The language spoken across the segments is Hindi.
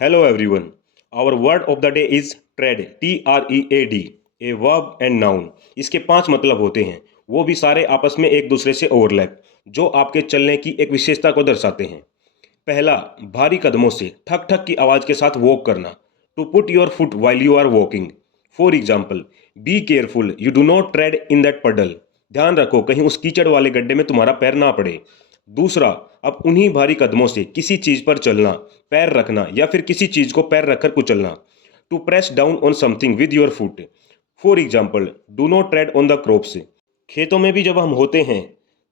Hello everyone. Our word of the day is tread. TREAD. A verb and noun. इसके 5 मतलब होते हैं, वो भी सारे आपस में एक दूसरे से ओवरलैप, जो आपके चलने की एक विशेषता को दर्शाते हैं। पहला, भारी कदमों से ठक ठक की आवाज के साथ वॉक करना। To put your foot while you are walking. For example, be careful you do not tread in that puddle. ध्यान रखो कहीं उस कीचड़ वाले गड्ढे में तुम्हारा पैर ना पड़े। दूसरा, अब उन्हीं भारी कदमों से किसी चीज पर चलना, पैर रखना या फिर किसी चीज को पैर रखकर कुचलना। To press down on something with your foot. For example, do not tread on the crops. खेतों में भी जब हम होते हैं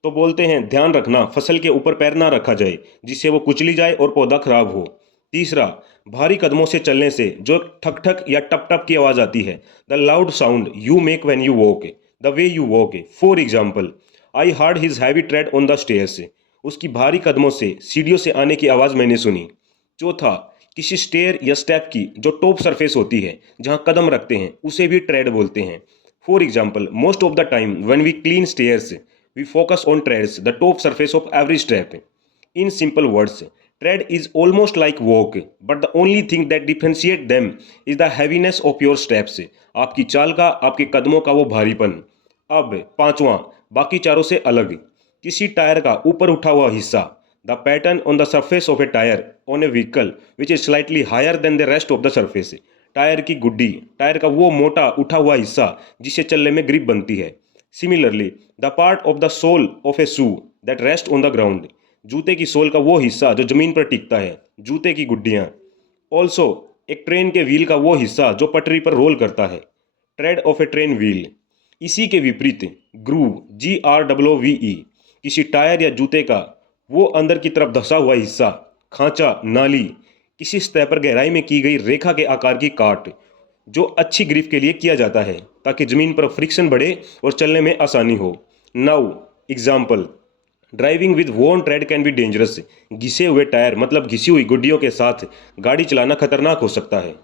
तो बोलते हैं ध्यान रखना फसल के ऊपर पैर ना रखा जाए, जिससे वो कुचली जाए और पौधा खराब हो। तीसरा, भारी कदमों से चलने से जो ठक ठक या टप टप की आवाज आती है, the loud sound you make when you walk, the way you walk. For example, I heard his heavy trade on the stairs. उसकी भारी कदमों से सीढ़ियों से आने की आवाज मैंने सुनी। चौथा, किसी स्टेयर या स्टेप की जो टॉप सरफेस होती है जहां कदम रखते हैं उसे भी ट्रेड बोलते हैं। For example, most of the time when we clean stairs we focus on treads, the top surface of every step. In simple words, tread is almost like walk, but the only thing that differentiates them is the heaviness of your steps. आपकी चाल का, आपके कदमों का वो भारीपन। अब पांचवा, बाकी चारों से अलग, किसी टायर का ऊपर उठा हुआ हिस्सा, the pattern on the surface of a tire on a vehicle which is slightly higher than the rest of the surface. Tyre की गुड्डी, टायर का वो मोटा उठा हुआ हिस्सा जिससे चलने में ग्रिप बनती है। Similarly, the part of the sole of a shoe that rests on the ground. जूते की सोल का वो हिस्सा जो जमीन पर टिकता है, जूते की गुड्डियाँ। Also, एक ट्रेन के व्हील का वो हिस्सा जो पटरी पर रोल करता है, ट्रेड ऑफ ए ट्रेन व्हील। इसी के विपरीत, ग्रूव, GROOVE, किसी टायर या जूते का वो अंदर की तरफ धंसा हुआ हिस्सा, खांचा, नाली, किसी सतह पर गहराई में की गई रेखा के आकार की काट, जो अच्छी ग्रिप के लिए किया जाता है ताकि जमीन पर फ्रिक्शन बढ़े और चलने में आसानी हो। नाउ एग्जाम्पल, ड्राइविंग विद वोन ट्रेड कैन बी डेंजरस। घिसे हुए टायर मतलब घिसी हुई गुड्डियों के साथ गाड़ी चलाना खतरनाक हो सकता है।